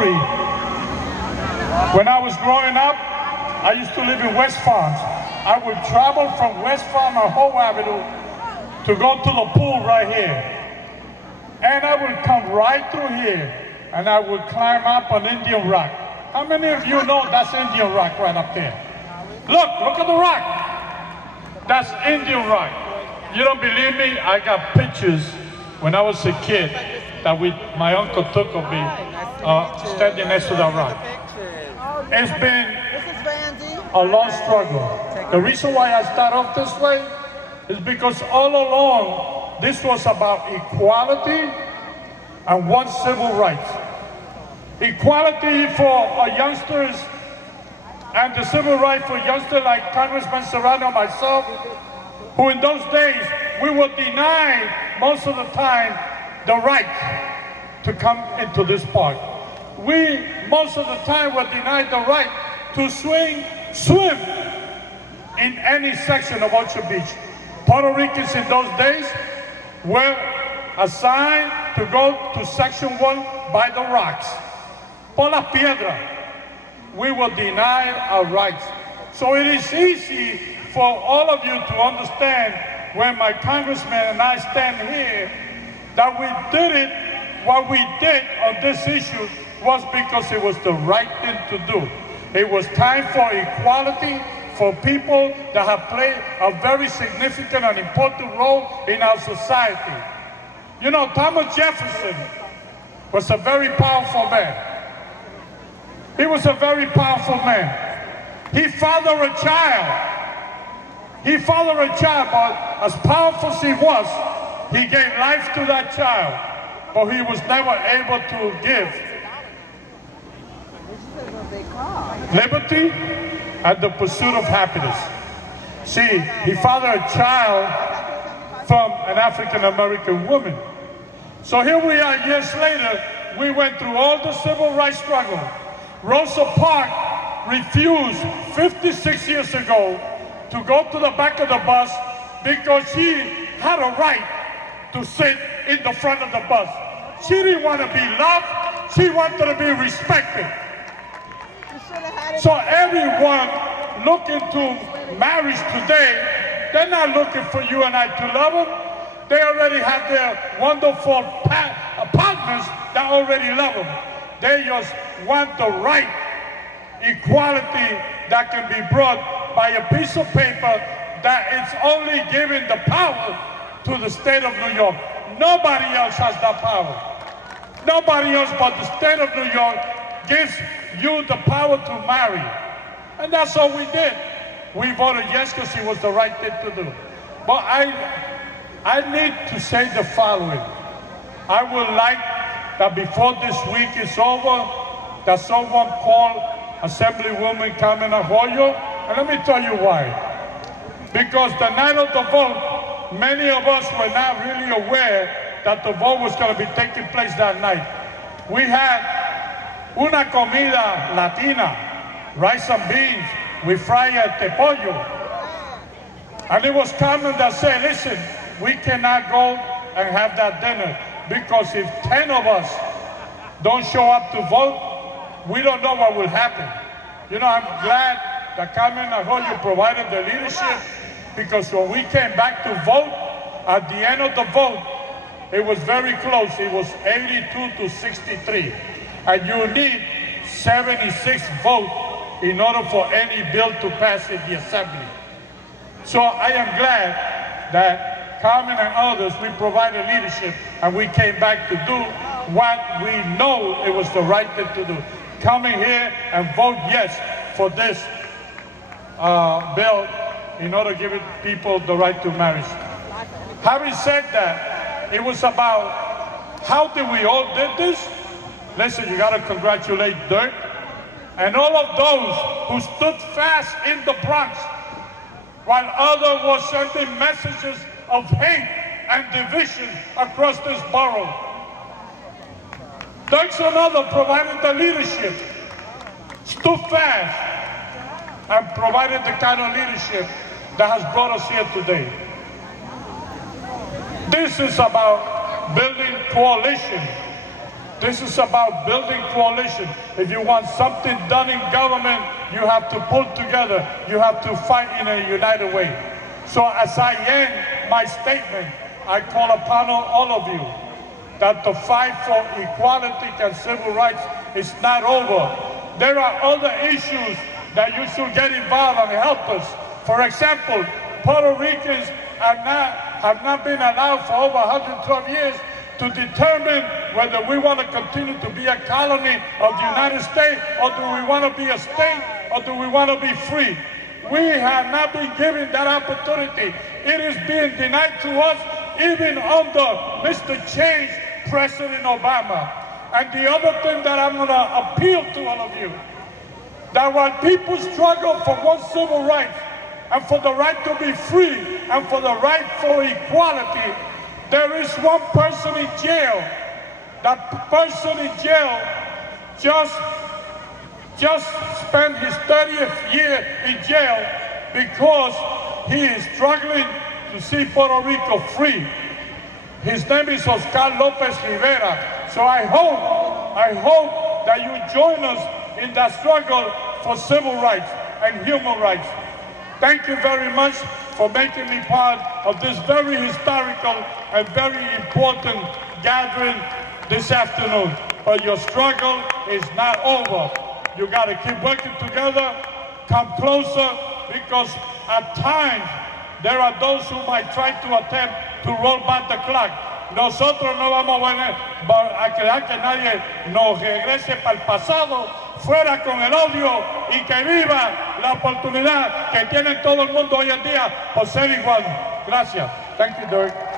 story. When I was growing up, I used to live in West Farms. I would travel from West Farm and Hope Avenue to go to the pool right here. And I would come right through here, and I would climb up on Indian Rock. How many of you know that's Indian Rock right up there? Look at the rock. That's Indian Rock. You don't believe me? I got pictures when I was a kid that my uncle took of me standing next to that rock. It's been a long struggle. The reason why I start off this way is because all along this was about equality and one's civil rights. Equality for our youngsters and the civil rights for youngsters like Congressman Serrano and myself, who in those days we were denied most of the time the right to come into this park. We most of the time were denied the right to swim in any section of Ocean Beach. Puerto Ricans in those days were assigned to go to Section 1 by the rocks. Por las piedras. We were denied our rights. So it is easy for all of you to understand when my congressman and I stand here that we did it, what we did on this issue was because it was the right thing to do. It was time for equality for people that have played a very significant and important role in our society. You know, Thomas Jefferson was a very powerful man. He was a very powerful man. He fathered a child. But as powerful as he was, he gave life to that child, but he was never able to give liberty and the pursuit of happiness. See, he fathered a child from an African-American woman. So here we are years later, we went through all the civil rights struggle. Rosa Parks refused 56 years ago to go to the back of the bus because she had a right to sit in the front of the bus. She didn't want to be loved, she wanted to be respected. So everyone looking to marriage today, they're not looking for you and I to love them. They already have their wonderful partners that already love them. They just want the right equality that can be brought by a piece of paper that it's only giving the power to the state of New York. Nobody else has that power. Nobody else but the state of New York gives you the power to marry. And that's all we did. We voted yes because it was the right thing to do. But I need to say the following. I would like that before this week is over, that someone call Assemblywoman Carmen Arroyo, and let me tell you why. Because the night of the vote, many of us were not really aware that the vote was going to be taking place that night. We had una comida latina, rice and beans with fried pollo. And it was Carmen that said, listen, we cannot go and have that dinner because if 10 of us don't show up to vote, we don't know what will happen. You know, I'm glad that Carmen Arroyo provided the leadership because when we came back to vote, at the end of the vote, it was very close. It was 82 to 63. And you need 76 votes in order for any bill to pass in the Assembly. So I am glad that Carmen and others, we provided leadership and we came back to do what we know it was the right thing to do. Coming here and vote yes for this bill in order to give people the right to marry. Having said that, it was about how did we all did this? Listen, you got to congratulate Dirk and all of those who stood fast in the Bronx while others were sending messages of hate and division across this borough. Dirk and others provided the leadership, stood fast, and provided the kind of leadership that has brought us here today. This is about building coalition. This is about building coalition. If you want something done in government, you have to pull together. You have to fight in a united way. So as I end my statement, I call upon all of you that the fight for equality and civil rights is not over. There are other issues that you should get involved and help us. For example, Puerto Ricans have not been allowed for over 112 years to determine whether we want to continue to be a colony of the United States, or do we want to be a state, or do we want to be free. We have not been given that opportunity. It is being denied to us even under Mr. Change, President Obama. And the other thing that I'm going to appeal to all of you, that while people struggle for one's civil rights and for the right to be free and for the right for equality, there is one person in jail. That person in jail just spent his 30th year in jail because he is struggling to see Puerto Rico free. His name is Oscar Lopez Rivera. So I hope that you join us in that struggle for civil rights and human rights. Thank you very much for making me part of this very historical and very important gathering this afternoon. But your struggle is not over. You got to keep working together, come closer, because at times there are those who might try to attempt to roll back the clock. Nosotros no vamos a crear que nadie nos regrese para el pasado, fuera con el odio, y que viva la oportunidad que tiene todo el mundo hoy en día por ser igual. Gracias. Thank you, Dirk.